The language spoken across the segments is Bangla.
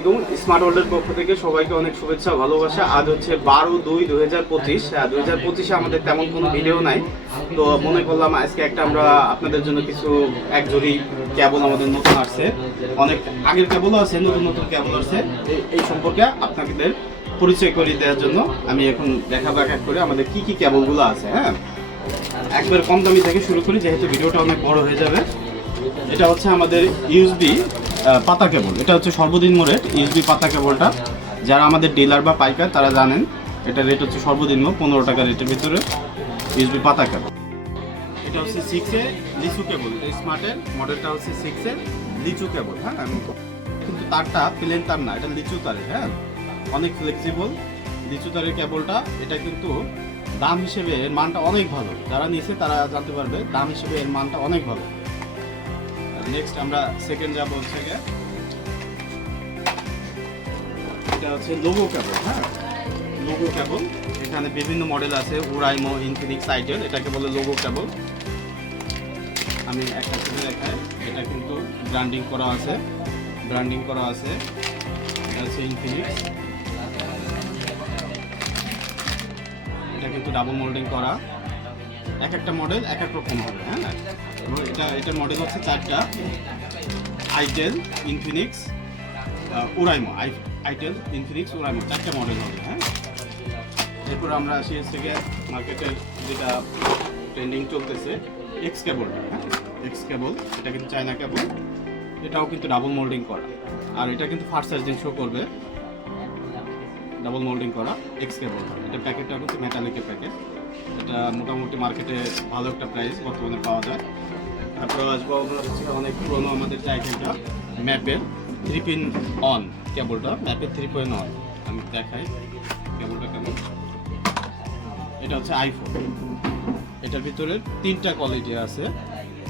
আলাইকুম। স্মার্ট ওয়ার্ল্ডের পক্ষ থেকে সবাইকে অনেক শুভেচ্ছা ভালোবাসা। আজ হচ্ছে 12/2/2025। 2025-এ আমাদের তেমন কোনো ভিডিও নাই, তো মনে করলাম আজকে একটা আমরা আপনাদের জন্য কিছু এক জোড়ি কেবল আমাদের নতুন আসছে, অনেক আগের কেবলও আছে, নতুন নতুন কেবল আছে। এই সম্পর্কে আপনাদের পরিচয় করিয়ে দেওয়ার জন্য আমি এখন দেখা এক করে আমাদের কি কি কেবলগুলো আছে। হ্যাঁ, একবার কম দামি থেকে শুরু করি যেহেতু ভিডিওটা অনেক বড় হয়ে যাবে। এটা হচ্ছে আমাদের ইউএসবি পাতা কেবল। এটা হচ্ছে সর্বনিম্ন রেট ইউএসবি পাতা কেবলটা। যারা আমাদের ডিলার বা পাইকার তারা জানেন এটা রেট হচ্ছে সর্বনিম্ন 15 টাকা রেটের ভিতরে ইউএসবি পাতা কেবল। এটা হচ্ছে 6A লিচু কেবল। স্মার্টের মডেলটা হচ্ছে 6A লিচু কেবল। হ্যাঁ, কিন্তু তারটা প্লেন তার না, এটা লিচু তারের। হ্যাঁ, অনেক ফ্লেক্সিবল লিচু তারের কেবলটা। এটা কিন্তু দাম হিসেবে এর মানটা অনেক ভালো, যারা নিয়েছে তারা জানতে পারবে দাম হিসেবে এর মানটা অনেক ভালো। নেক্সট আমরা সেকেন্ড যাব হচ্ছে এটা হচ্ছে লোগো কেবল। হ্যাঁ, লোগো কেবল, এখানে বিভিন্ন মডেল আছে, ওরাইমো, ইনফিনিক্স, আইটেল, এটাকে বলে লোগো কেবল। আমি একটা ছবি দেখাই, এটা কিন্তু ব্র্যান্ডিং করা আছে, এটা হচ্ছে ইনফিনিক্স। এটা কিন্তু ডাবল মোল্ডিং করা, এক একটা মডেল এক এক রকম হবে। হ্যাঁ, এবং এটার মডেল হচ্ছে 4টা, itel, Infinix, Oraimo. Itel, Infinix, Oraimo 4টা মডেল হবে। হ্যাঁ, এরপর আমরা আসি হচ্ছে মার্কেটের যেটা ট্রেন্ডিং চলতেছে এক্স কেবলটা। হ্যাঁ, এক্স কেবল, এটা কিন্তু চায়না কেবল, এটাও কিন্তু ডাবল মোল্ডিং করা, আর এটা কিন্তু ফাস্ট চার্জিং শো করবে। ডাবল মোল্ডিং করা এক্স কেবল, এটা প্যাকেটটা হচ্ছে মেটালিকের প্যাকেট। এটা মোটামুটি মার্কেটে ভালো একটা প্রাইস বর্তমানে পাওয়া যায়। তারপরে আসবো আমরা হচ্ছে অনেক পুরোনো আমাদের জায়গাটা ম্যাপের 3-pin অন কেবলটা, ম্যাপের 3-pin অন। আমি দেখাই কেবলটা কেমন। এটা হচ্ছে আইফোন, এটার ভিতরে 3টা কোয়ালিটি আছে,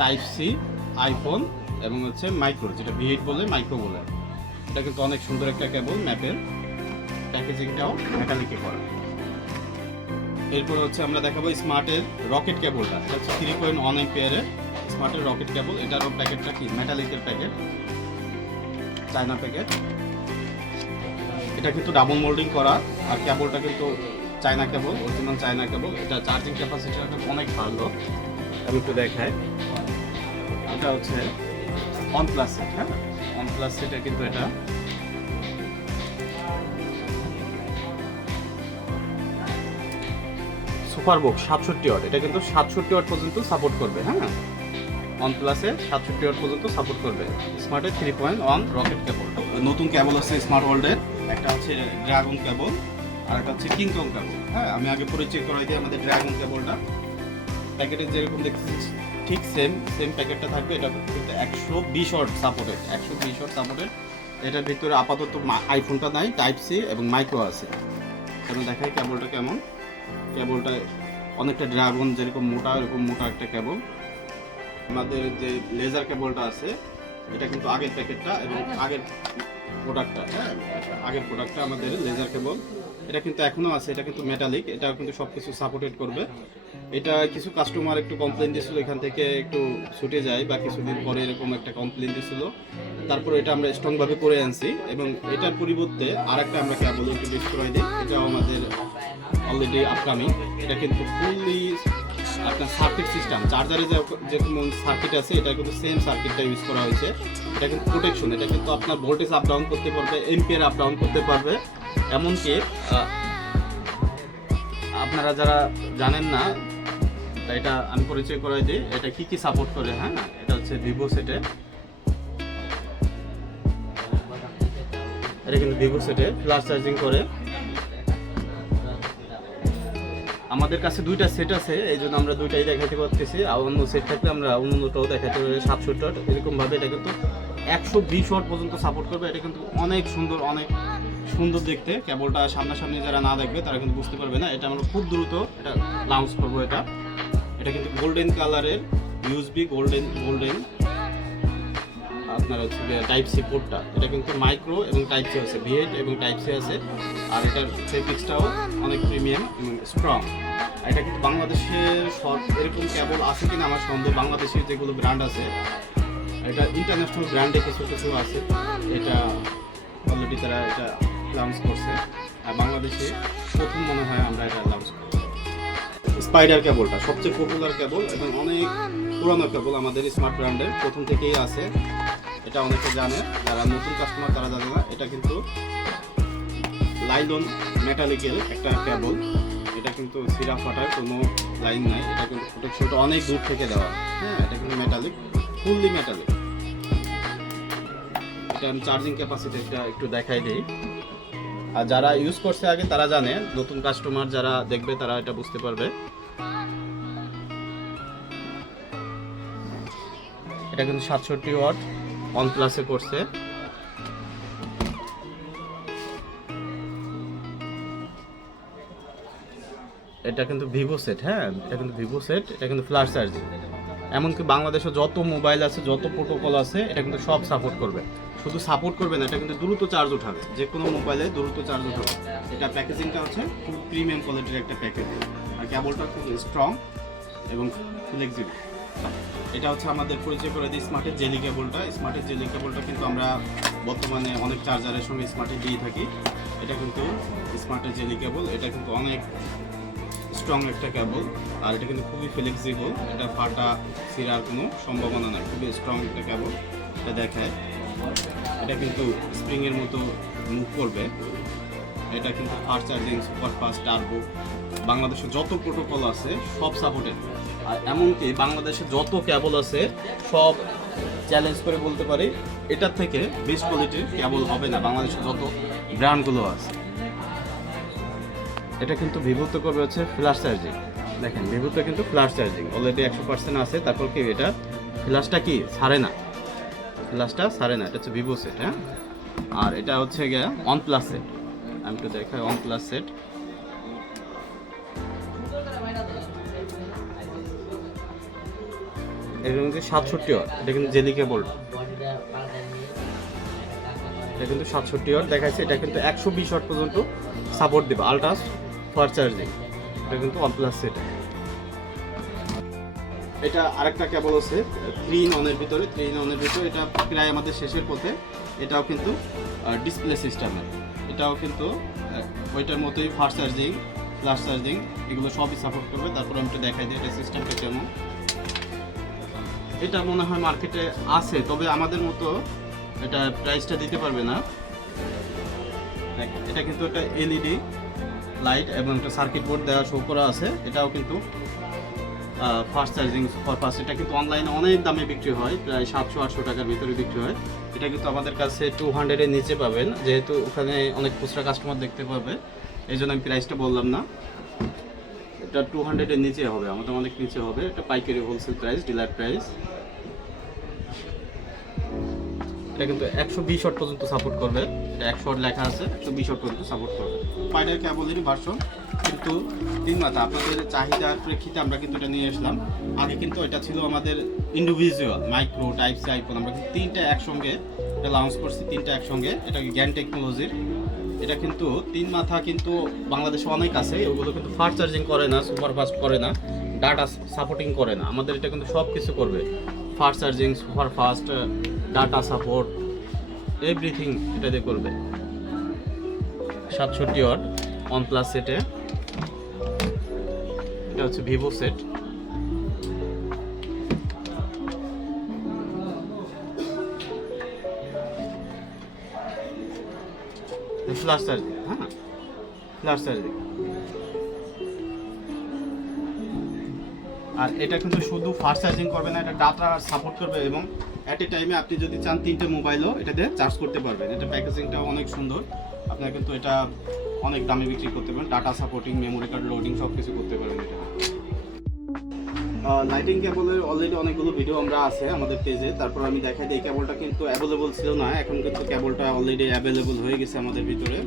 টাইপ সি, আইফোন এবং হচ্ছে মাইক্রো, যেটা V8 বলে, মাইক্রো বলে। এটা কিন্তু অনেক সুন্দর একটা কেবল, ম্যাপের প্যাকেজিংটাও মেটালিকে করা। এরপর হচ্ছে আমরা দেখাবো স্মার্টের রকেট কেবলটা। এটা হচ্ছে 3.1 অ্যাম্পিয়ারের স্মার্টের রকেট কেবল। এটারও প্যাকেটটা কি মেটালিকের প্যাকেট, চায়না প্যাকেট। এটা কিন্তু ডাবল মোল্ডিং করা, আর কেবলটা কিন্তু চায়না কেবল, অরিজিনাল চায়না কেবল। এটা চার্জিং ক্যাপাসিটিটা অনেক ভালো, আমি একটু দেখাই। এটা হচ্ছে OnePlus সেট। হ্যাঁ, OnePlus সেটে কিন্তু এটা সুপারবুক 67 ওয়াট, এটা কিন্তু 67 ওয়াট পর্যন্ত সাপোর্ট করবে। হ্যাঁ, OnePlus-এ 67 ওয়াট পর্যন্ত সাপোর্ট করবে স্মার্টের 3.1 রকেট কেবল। নতুন কেবল আছে স্মার্ট ওয়ার্ল্ডের, একটা হচ্ছে ড্রাগন কেবল আর একটা হচ্ছে কিংকং কেবল। হ্যাঁ, আমি আগে পরিচয় করাই দিই আমাদের ড্রাগন কেবলটা। প্যাকেটে যেরকম দেখতেছি ঠিক সেম প্যাকেটটা থাকবে। এটা কিন্তু 120 ওয়াট সাপোর্টেড, 120 ওয়াট সাপোর্টেড। এটার ভিতরে আপাতত আইফোনটা নাই, টাইপ সি এবং মাইক্রো আছে। কারণ দেখাই কেবলটা কেমন। কেবলটা অনেকটা ড্রাগন যেরকম মোটা, এরকম মোটা একটা কেবল। আমাদের যে লেজার কেবলটা আছে এটা কিন্তু আগের প্যাকেটটা এবং আগের প্রোডাক্টটা। হ্যাঁ, আগের প্রোডাক্টটা আমাদের লেজার কেবল, এটা কিন্তু এখনো আছে। এটা কিন্তু মেটালিক, এটা কিন্তু সব কিছু সাপোর্টেড করবে। এটা কিছু কাস্টমার একটু কমপ্লেন দিয়েছিল, এখান থেকে একটু ছুটে যায় বা কিছুদিন পরে এরকম একটা কমপ্লেন দিয়েছিল। তারপর এটা আমরা স্ট্রংভাবে করে আনছি এবং এটার পরিবর্তে আরেকটা আমরা কেবল ইন্ট্রোডিউস করে দিই। এটাও আমাদের অলরেডি আপকামিং। এটা কিন্তু ফুললি আপনার সার্কিট সিস্টেম, চার্জারে যেরকম সার্কিট আছে এটা কিন্তু সেম সার্কিটটা ইউজ করা হয়েছে। এটা কিন্তু প্রোটেকশন, এটা কিন্তু আপনার ভোল্টেজ আপ ডাউন করতে পারবে, এম্পিয়ার আপ ডাউন করতে পারবে। এমনকি আপনারা যারা জানেন না, এটা আমি পরিচয় করাই দিই এটা কি কি সাপোর্ট করে। হ্যাঁ, এটা হচ্ছে ভিভো সেটে, এটা কিন্তু ভিভো সেটে ফ্লাশ চার্জিং করে। আমাদের কাছে 2টা সেট আছে, এই জন্য আমরা 2টাই দেখাতে পারতেছি। আর অন্য সেট থাকলে আমরা অন্যটাও দেখাতে পারি। 67 ওয়াট এরকমভাবে এটা কিন্তু 120 ওয়াট পর্যন্ত সাপোর্ট করবে। এটা কিন্তু অনেক সুন্দর দেখতে। কেবলটা সামনাসামনি যারা না দেখবে তারা কিন্তু বুঝতে পারবে না। এটা আমরা খুব দ্রুত এটা লঞ্চ করবো। এটা কিন্তু গোল্ডেন কালারের ইউএসবি, গোল্ডেন আপনার হচ্ছে টাইপ সি পোর্টটা। এটা কিন্তু মাইক্রো এবং টাইপ সি আছে, V8 এবং টাইপ সি আছে। আর এটার ফেব্রিক্সটাও অনেক প্রিমিয়াম এবং স্ট্রং। এটা কিন্তু বাংলাদেশের সব এরকম কেবল আছে কিনা আমার সন্দেহ। বাংলাদেশের যেগুলো ব্র্যান্ড আছে, এটা ইন্টারন্যাশনাল ব্র্যান্ডে কিছু আছে। এটা অলরেডি তারা এটা লঞ্চ করছে, আর বাংলাদেশে প্রথম মনে হয় আমরা এটা লঞ্চ করি। স্পাইডার কেবলটা সবচেয়ে পপুলার কেবল এবং অনেক পুরানো কেবল, আমাদের স্মার্ট ব্র্যান্ডের প্রথম থেকেই আছে। এটা অনেকে জানে, যারা নতুন কাস্টমার তারা জানে না। এটা কিন্তু লাইলন মেটালিকের একটা কেবল, এটা কিন্তু সিরা ফাটার কোনো লাইন নাই, এটা কিন্তু প্রোটেকশনটা অনেক দূর থেকে দেওয়া। হ্যাঁ, এটা কিন্তু মেটালিক, ফুললি মেটালিক। এটা আমি চার্জিং ক্যাপাসিটিটা একটু দেখাই দিই। আর যারা ইউজ করছে আগে তারা জানে, নতুন কাস্টমার যারা দেখবে তারা এটা বুঝতে পারবে। এটা কিন্তু 67 ওয়াট OnePlus-এ করছে। এটা কিন্তু ভিভো সেট, হ্যাঁ এটা কিন্তু ভিভো সেট, এটা কিন্তু ফ্ল্যাশ চার্জিং। এমনকি বাংলাদেশে যত মোবাইল আছে, যত প্রোটোকল আছে, এটা কিন্তু সব সাপোর্ট করবে। শুধু সাপোর্ট করবে না, এটা কিন্তু দ্রুত চার্জ উঠাবে, যে কোনো মোবাইলে দ্রুত চার্জ উঠাবে। এটা প্যাকেজিংটা হচ্ছে খুব প্রিমিয়াম কোয়ালিটির একটা প্যাকেজিং, আর কেবলটা খুব স্ট্রং এবং ফ্লেক্সিবল। এটা হচ্ছে আমাদের পরিচয় করে দিই স্মার্টের জেলি কেবলটা। স্মার্টের জেলি কেবলটা কিন্তু আমরা বর্তমানে অনেক চার্জারের সঙ্গে স্মার্টে দিয়ে থাকি। এটা কিন্তু স্মার্টের জেলি কেবল, এটা কিন্তু অনেক স্ট্রং একটা কেবল, আর এটা কিন্তু খুবই ফ্লেক্সিবল, এটা ফাটা ছিঁড়ার কোনো সম্ভাবনা নাই, খুবই স্ট্রং একটা কেবল। এটা দেখায়, এটা কিন্তু স্প্রিংয়ের মতো মুভ করবে। এটা কিন্তু fast charging, super fast, turbo, বাংলাদেশে যত প্রোটোকল আছে সব সাপোর্টেড। আর এমনকি বাংলাদেশে যত কেবল আছে সব চ্যালেঞ্জ করে বলতে পারি, এটার থেকে বেস্ট কোয়ালিটির কেবল হবে না বাংলাদেশে যত ব্র্যান্ডগুলো আছে। এটা কিন্তু ভিভোতে করবে হচ্ছে ফ্ল্যাশ চার্জিং। দেখেন ভিভোতে কিন্তু ফ্ল্যাশ চার্জিং অলরেডি 100% আছে। তারপর কি এটা ফ্ল্যাশটা কি ছাড়ে না, ফ্ল্যাশটা ছাড়ে না। এটা হচ্ছে ভিভো সেট, হ্যাঁ। আর এটা হচ্ছে গিয়ে OnePlus সেট, আমি তো দেখাই OnePlus সেট। এটা কিন্তু 67 ওয়াট, এটা কিন্তু জেলি কেবল, এটা কিন্তু 67 ওয়াট দেখাইছে। এটা কিন্তু 120 ওয়াট পর্যন্ত সাপোর্ট দেবে, আলট্রা ফাস্ট চার্জিং। এটা কিন্তু OnePlus সেট। এটা আরেকটা কেবল আছে 3-in-1 এর ভিতরে, 3-in-1 এর ভিতরে, এটা প্রায় আমাদের শেষের পথে। এটাও কিন্তু ডিসপ্লে সিস্টেমের, এটাও কিন্তু ওইটার মতোই ফাস্ট চার্জিং, ফ্ল্যাশ চার্জিং, এগুলো সবই সাপোর্ট করবে। তারপর আমি একটু দেখাই দিই এটা সিস্টেমটা কেমন। এটা মনে হয় মার্কেটে আছে, তবে আমাদের মতো এটা প্রাইসটা দিতে পারবে না। এটা কিন্তু একটা এলইডি লাইট এবং একটা সার্কিট বোর্ড দেওয়া শো করা আছে। এটাও কিন্তু ফাস্ট চার্জিং, সুপার ফাস্ট। এটা কিন্তু অনলাইনে অনেক দামে বিক্রি হয়, প্রায় 700-800 টাকার ভিতরে বিক্রি হয়। এটা কিন্তু আমাদের কাছে 200-এর নিচে পাবেন, যেহেতু ওখানে অনেক খুচরা কাস্টমার দেখতে পাবে, এই জন্য আমি প্রাইসটা বললাম না। এটা 200-এর নিচে হবে, আমাদের অনেক নিচে হবে। এটা পাইকারি হোলসেল প্রাইস, ডিলার প্রাইস। এটা কিন্তু 120 ওয়াট পর্যন্ত সাপোর্ট করবে, এটা 100 ওয়াট লেখা আছে, 120 ওয়াট পর্যন্ত সাপোর্ট করবে। স্পাইডার কেবলেরই ভার্সন, কিন্তু 3 মাথা। আপনাদের চাহিদার প্রেক্ষিতে আমরা কিন্তু এটা নিয়ে আসলাম। আগে কিন্তু এটা ছিল আমাদের individual micro type C iPhone, আমরা কিন্তু 3টা একসঙ্গে এটা লঞ্চ করছি, 3টা একসঙ্গে। এটা জ্ঞান টেকনোলজির। এটা কিন্তু 3 মাথা কিন্তু বাংলাদেশে অনেক আছে, ওগুলো কিন্তু ফাস্ট চার্জিং করে না, সুপার ফাস্ট করে না, ডাটা সাপোর্টিং করে না। আমাদের এটা কিন্তু সব কিছু করবে, fast charging, super fast, data support, everything এটা দিয়ে করবে। 67 ওয়াট OnePlus সেটে। এটা হচ্ছে ভিভো সেট। ফ্ল্যাশ চার্জিং, হ্যাঁ ফ্ল্যাশ চার্জিং। আর এটা কিন্তু শুধু ফাস্ট চার্জিং করবে না, এটা ডাটা সাপোর্ট করবে এবং অ্যাট এ টাইমে আপনি যদি চান 3টে মোবাইলও এটাতে চার্জ করতে পারবেন। এটা প্যাকেজিংটাও অনেক সুন্দর, আপনারা কিন্তু এটা অনেক দামে বিক্রি করতে পারেন। Data supporting, memory card loading সব কিছু করতে পারেন এটা। লাইটিং কেবলের অলরেডি অনেকগুলো ভিডিও আমরা আছে আমাদের পেজে। তারপর আমি দেখাই দিই, এই কেবলটা কিন্তু অ্যাভেলেবল ছিল না, এখন কিন্তু কেবলটা অলরেডি অ্যাভেলেবল হয়ে গেছে আমাদের ভিতরে।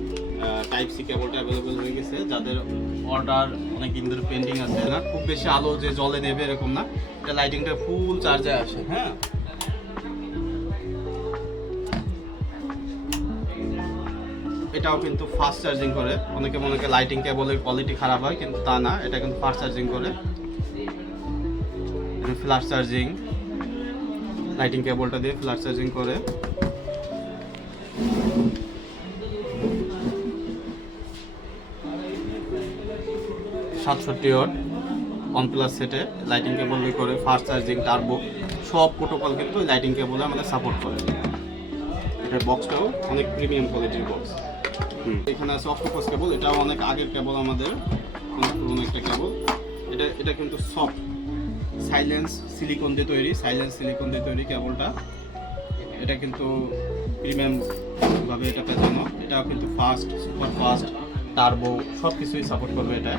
টাইপ সি কেবলটা অ্যাভেলেবল হয়ে গেছে। যাদের অর্ডার অনেক দিন ধরে পেন্ডিং আছে, না খুব বেশি আলো যে জলে নেবে এরকম না, এটা লাইটিংটা ফুল চার্জে আসে। হ্যাঁ, এটাও কিন্তু ফাস্ট চার্জিং করে। অনেকে মনে করে লাইটিং কেবলের কোয়ালিটি খারাপ হয়, কিন্তু তা না, এটা কিন্তু ফাস্ট চার্জিং করে। ফ্ল্যাশ চার্জিং, লাইটিং কেবলটা দিয়ে ফ্ল্যাশ চার্জিং করে। 67 ওয়াট OnePlus সেটে লাইটিং কেবল দিয়ে করে ফাস্ট চার্জিং টার্বো সব প্রোটোকল কিন্তু লাইটিং কেবলে আমাদের সাপোর্ট করে। এটার বক্সটাও অনেক প্রিমিয়াম কোয়ালিটির বক্স। এখানে আছে অক্টোপাস কেবল, এটাও অনেক আগের কেবল, আমাদের অনেক পুরনো একটা কেবল। এটা কিন্তু সফট সাইলেন্স সিলিকন দিয়ে তৈরি কেবলটা। এটা কিন্তু প্রিমিয়াম ভাবে এটা পেছানো, এটাও কিন্তু ফাস্ট, সুপার ফাস্ট, টার্বো সব কিছুই সাপোর্ট করবে এটা।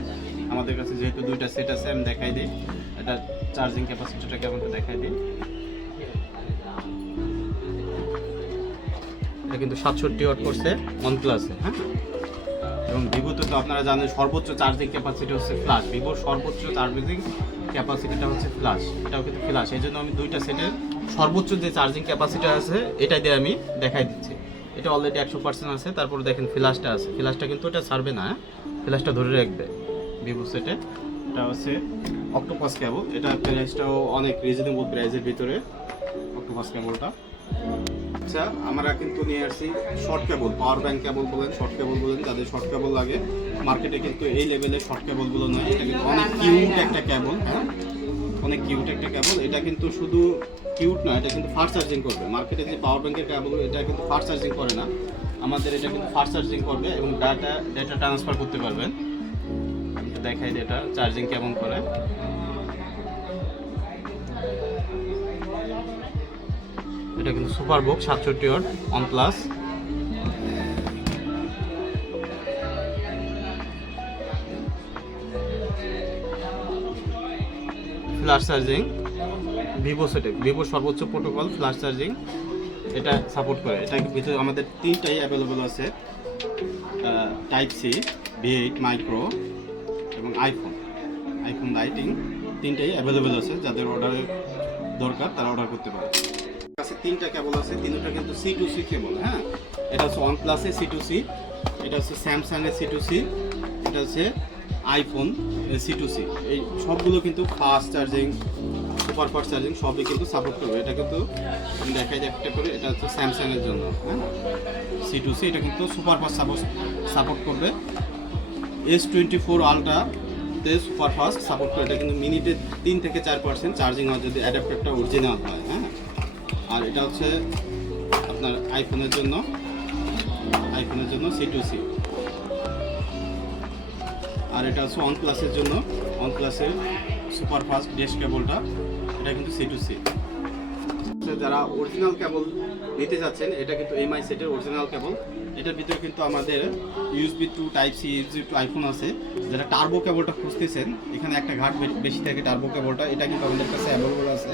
আমাদের কাছে যেহেতু দুইটা সেট আছে আমি দেখাই দিই, এটা চার্জিং ক্যাপাসিটিটা কেমনটা দেখাই দিই। এটা কিন্তু 67 ওয়াট করছে OnePlus-এ, হ্যাঁ। এবং ভিভোতে তো আপনারা জানেন সর্বোচ্চ চার্জিং ক্যাপাসিটি হচ্ছে ফ্ল্যাশ, ভিভোর সর্বোচ্চ চার্জিং ক্যাপাসিটিটা হচ্ছে ফ্ল্যাশ, এটাও কিন্তু ফ্ল্যাশ। এই জন্য আমি দুইটা সেটের সর্বোচ্চ যে চার্জিং ক্যাপাসিটি আছে এটা দিয়ে আমি দেখাই দিচ্ছি। এটা অলরেডি 100% আছে, তারপর দেখেন ফ্ল্যাশটা আছে, ফ্ল্যাশটা কিন্তু এটা ছাড়বে না, ফ্ল্যাশটা ধরে রাখবে ভিভো সেটে। এটা হচ্ছে অক্টোপাস কেবল, এটা প্রাইসটাও অনেক রিজনেবল প্রাইসের ভিতরে অক্টোপাস কেবলটা। আচ্ছা, আমরা কিন্তু নিয়ে আসছি শর্ট কেবল, পাওয়ার ব্যাংক কেবল বলেন, শর্ট কেবল বলেন, যাদের শর্ট কেবল লাগে মার্কেটে কিন্তু এই লেভেলের শর্ট কেবলগুলো নয়। এটা কিন্তু অনেক কিউট একটা কেবল, হ্যাঁ, অনেক কিউট একটা কেবল। এটা কিন্তু শুধু কিউট নয়, এটা কিন্তু ফাস্ট চার্জিং করবে। মার্কেটে যে পাওয়ার ব্যাংকের কেবল এটা কিন্তু ফাস্ট চার্জিং করে না, আমাদের এটা কিন্তু ফাস্ট চার্জিং করবে এবং ডেটা ট্রান্সফার করতে পারবেন। আমি তো দেখাই এটা চার্জিং কেমন করে। এটা কিন্তু super box 67 watt OnePlus। Flash charging Vivo সেটে, ভিভোর সর্বোচ্চ প্রোটোকল ফ্ল্যাশ চার্জিং এটা সাপোর্ট করে। এটা ভিতরে আমাদের তিনটাই অ্যাভেলেবল আছে, Type-C, V8 মাইক্রো এবং আইফোন লাইটিং তিনটাই অ্যাভেলেবল আছে। যাদের অর্ডারের দরকার তারা অর্ডার করতে পারে। কাছে তিনটা কেবল আছে, তিনটা কিন্তু C2C কেবল, হ্যাঁ। এটা হচ্ছে OnePlus-এর C2C, এটা হচ্ছে স্যামসাংয়ের C2C, এটা হচ্ছে আইফোন C2C। এই সবগুলো কিন্তু fast charging, super fast charging সবই কিন্তু সাপোর্ট করবে। এটা কিন্তু আমি দেখাই একটা করে, এটা হচ্ছে স্যামসাংয়ের জন্য, হ্যাঁ, C2C। এটা কিন্তু সুপার ফাস্ট সাপোর্ট করবে। S24 আলট্রাতে সুপার ফাস্ট সাপোর্ট করে। এটা কিন্তু মিনিটে 3 থেকে 4% চার্জিং হয় যদি অ্যাডাপ্টারটা অরিজিনাল হয়, হ্যাঁ। আর এটা হচ্ছে আপনার আইফোনের জন্য C2C। আর এটা হচ্ছে OnePlus-এর জন্য, OnePlus-এর সুপার ফাস্ট ড্যাশ কেবলটা, এটা কিন্তু C2C। যারা অরিজিনাল কেবল নিতে যাচ্ছেন, এটা কিন্তু MI সেটের অরিজিনাল কেবল। এটার ভিতরে কিন্তু আমাদের USB to Type-C, USB to iPhone আছে। যারা টার্বো কেবলটা খুঁজতেছেন, এখানে একটা ঘাট বেশি থাকে টার্বো কেবলটা, এটা কিন্তু আমাদের কাছে অ্যাভেলেবল আছে।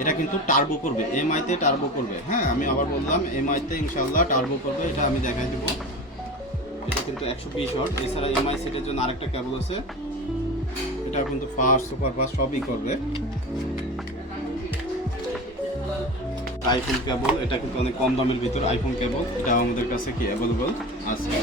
এটা কিন্তু টার্বো করবে, MI-তে টার্বো করবে, হ্যাঁ। আমি আবার বললাম MI-তে ইনশাল্লাহ টার্বো করবে, এটা আমি দেখাই দেবো। এটা কিন্তু 120 ওয়াট। এছাড়া MI সেটের জন্য আরেকটা কেবল আছে, এটা কিন্তু ফাস্ট, সুপার ফাস্ট সবই করবে। আইফোন কেবল, এটা কিন্তু অনেক কম দামের ভিতর আইফোন কেবল, এটা আমাদের কাছে কি অ্যাভেলেবল আছে।